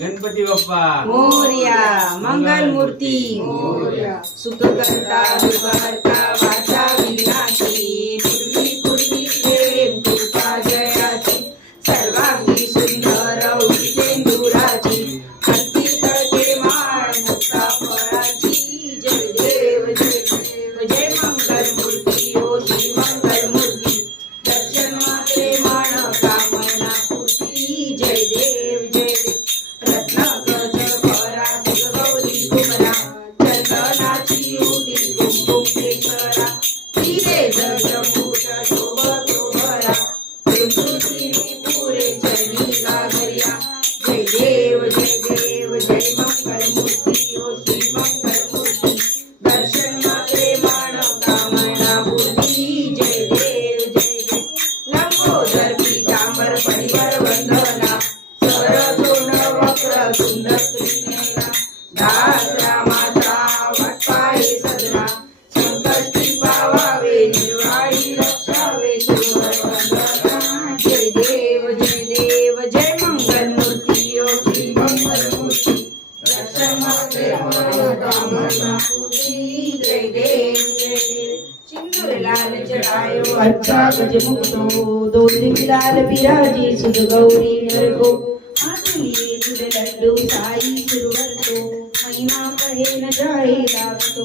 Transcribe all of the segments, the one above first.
गणपती बाप्पा. मोर्या मंगल मूर्ती सुख करता विवारता वाचा विनाशी मुक्तो लाल विराजी सुध गौरी नरको. लड्डू साई सुरवर महिमा कहे न जाए लागतो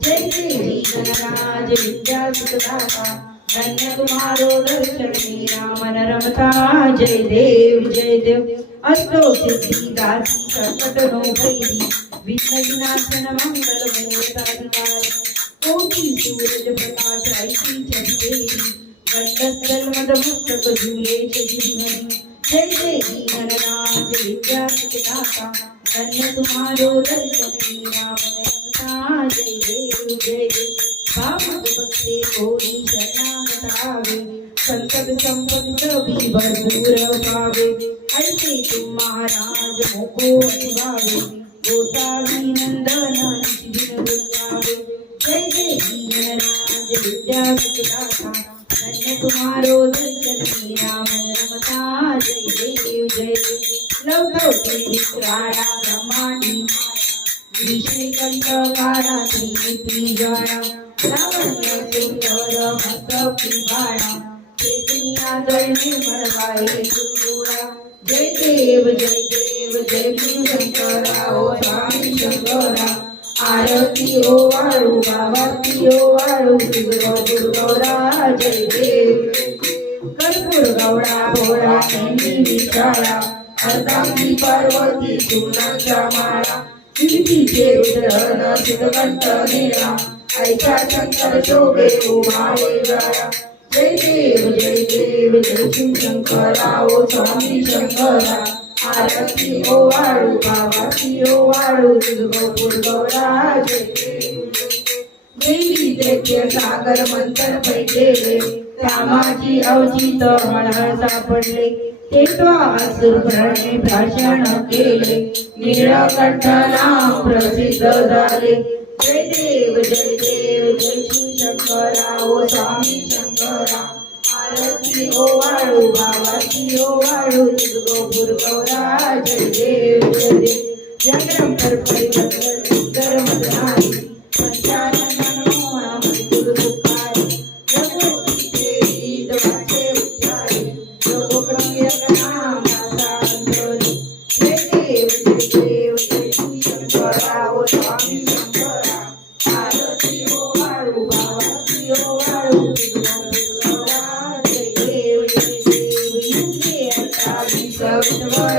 जय जय गणराज विद्या धन्य तुम्हारो दर्शन मेरा मन रमता जय देव जय देव. अष्टो सिद्धि दासी संकट नो भैरी. विघ्न विनाशन मंगल मूर्ताधिकारी कोटि सूरज प्रकाश ऐसी चंदेरी गंडस्थल मद मस्तक झूले हरि जय जय हर राम दीनराज विद्या दाता धन्य तुम्हारो दर्शन मेरा मन रमता जय देव जय देव पावक भक्ते कोई शरणागत आवे संकट संपद सभी भरपूर पावे ऐसे तुम महाराज मोको अतिभावे गोसावी नंदन दिन जय जय दीनराज विद्या सुखदाता धन्य तुम्हारो दर्शन मेरा मन रमता जय देव जय देव लव लव ब्रह्मांडी विश्रीकंठकारा त्रिनेत्री ज्वाळा लावण्य सुंदर जय देव जय देव जय गुरु शंकरा ओ स्वामी शंकरा. आरती ओ वाळू बाबाती ओ वाळू दुर्गा दुर्गौरा जय देव. कर्पूर गौडा भोळा नंदी अर्धांगी पार्वती सुनाच्या माळा कीर्तीचे उदरण सुदकंठ नेळा ऐका शंकर शोभे उमाळे गळा जय देव जय देव जय शिव शंकरा ओ स्वामी शंकरा आरती ओ वाळू बाबाची ओ वाळू दुर्गपूर गौरा जय देव देवी दैत्य सागर मंथन पैठेले रामाची अवचित मळहळ सापडले तेव्हा असुर भाषण केले निळकंठ नाम प्रसिद्ध झाले. देव जय देव जय श्री शंकरा ओ स्वामी शंकरा आरती ओ वाळू बाबाची ओ वाळू दुर्गोपूर गौरा जय देव जय देव जय कर Bye.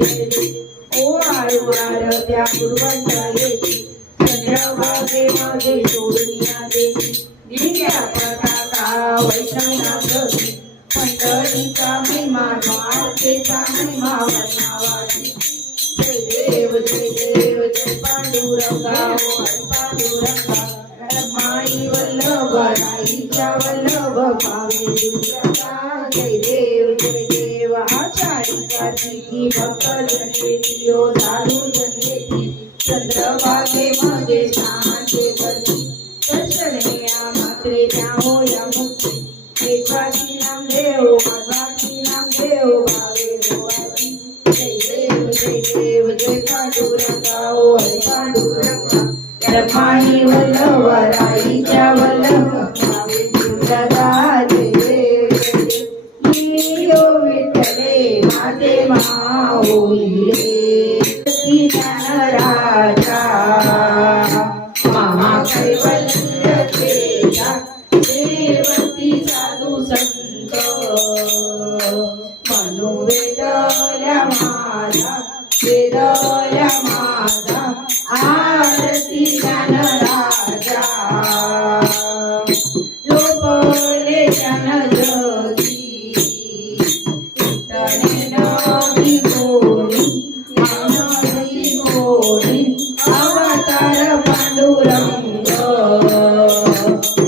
जय देव धन्य वेणुनादांची कृपाया सुवर्णाची कमळे देव दिव्या पताका पंढरीचा महिमा द्वारकेचा महिमा जय देव जय देव जय पांडुरंगा पांडुरंगा रमाई वल्लभ राईच्या वल्लभ पावे दुर्गा जनतेची ओ मागे लोपले जन जगी कीर्तने नदी गोडी अवतार पांडुरंग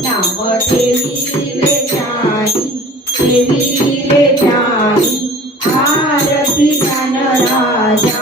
नाम ठेविले जाणी ठेविले जाणी आरती जन राजा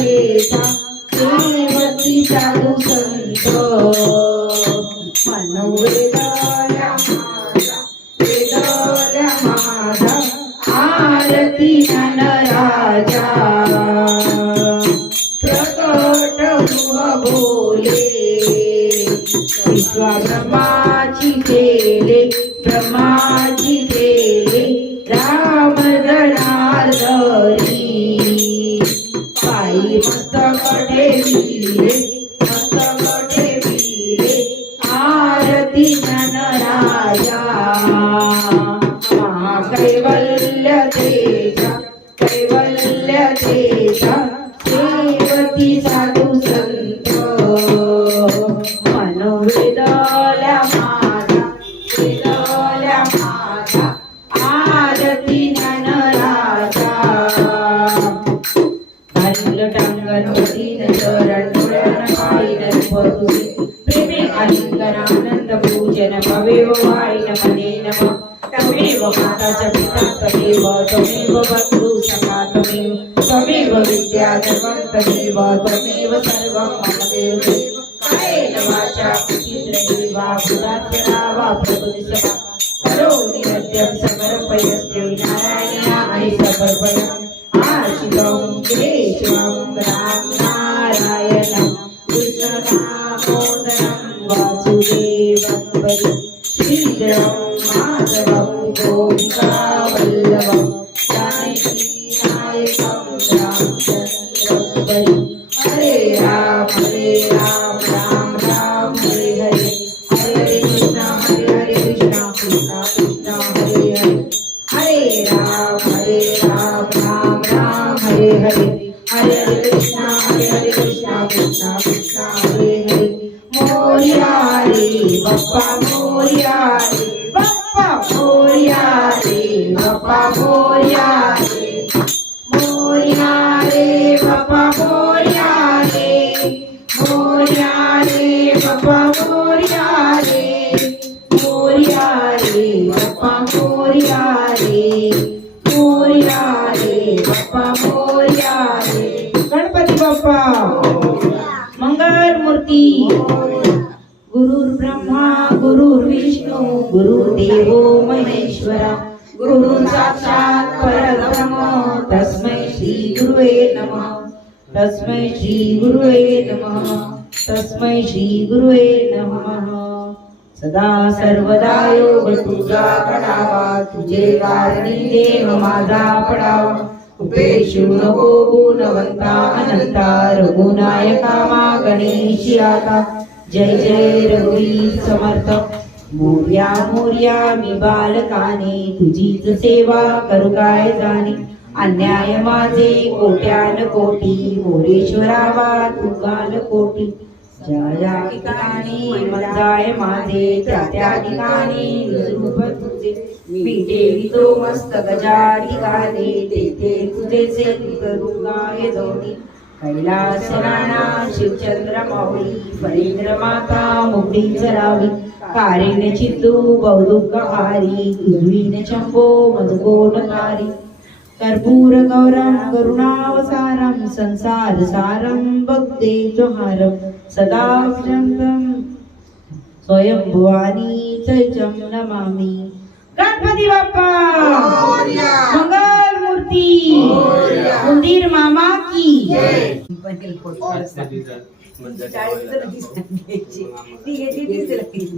कैवल्य तेजा साधू संत माझा माझा आरती नन प्रकट बोले विश्वाब्रह्माची केले ब्रह्माची केले कैवल्य तेजा देवती साधू संत मनोवेदल्या माझा वेदल्या माझा आरती जन राजा हरिल टांगण वतीन चरण पुरण पायन परुसे प्रेमे आलिंगन आनंद पूजन भवेव वायन मने नम तमेव माता च पिता तमेव त्वमेव बन्धु सखा तमेव त्वमेव विद्या सर्वं तमेव त्वमेव सर्वं मम देव. कायेन वाचा कुचिन्द्रैः वा बुधात्मना वा प्रभुदिशवा करोमि नद्यं समर्पयस्ते नारायणाय समर्पणम् आशिवं केशवं राम. ब्रह्मा गुरुर्विष्णू गुरुर्देव महेश्वरा। गुरु साक्षात परब्रह्म तस्मै श्री गुरुवे नमः। तस्मै श्री गुरुवे नमः। तस्मै श्री गुरुवे नमः। सदा सर्वदा योग तुझा पडावा तुझे कारणी देव माझा पडावा। उपेक्षू नको गुणवंता अनंता रघुनायका मा गणेशी आता जय जय रघुवीर समर्थ. मोर्या मोर्या मी बालकाने तुझीच सेवा करू काय जाणे? अन्याय माझे कोट्यान कोटी मोरेश्वरावा तू गाल कोटी. ज्या ज्या ठिकाणी मजाय माझे त्या त्या ठिकाणी रूप तुझे. मी देवितो मस्त ज्या ठिकाणी तेथे तुझे से करू गाय जाऊ कैलास राणा शिवचंद्र माऊली फरेंद्र माता मुक्ती चरावी कारेण चित्तू बहुदुःख हारी तुझवीन शंभो मधुकोटकारी कर्पूर गौरम करुणावसारम संसार सारम भक्ते जोहारम सदा शंकरम स्वयंभुवानी चैचम नमामि। गणपती बाप्पा! मंगल मूर्ती मंदिर मामा की। चाळीस जण दिसतात ती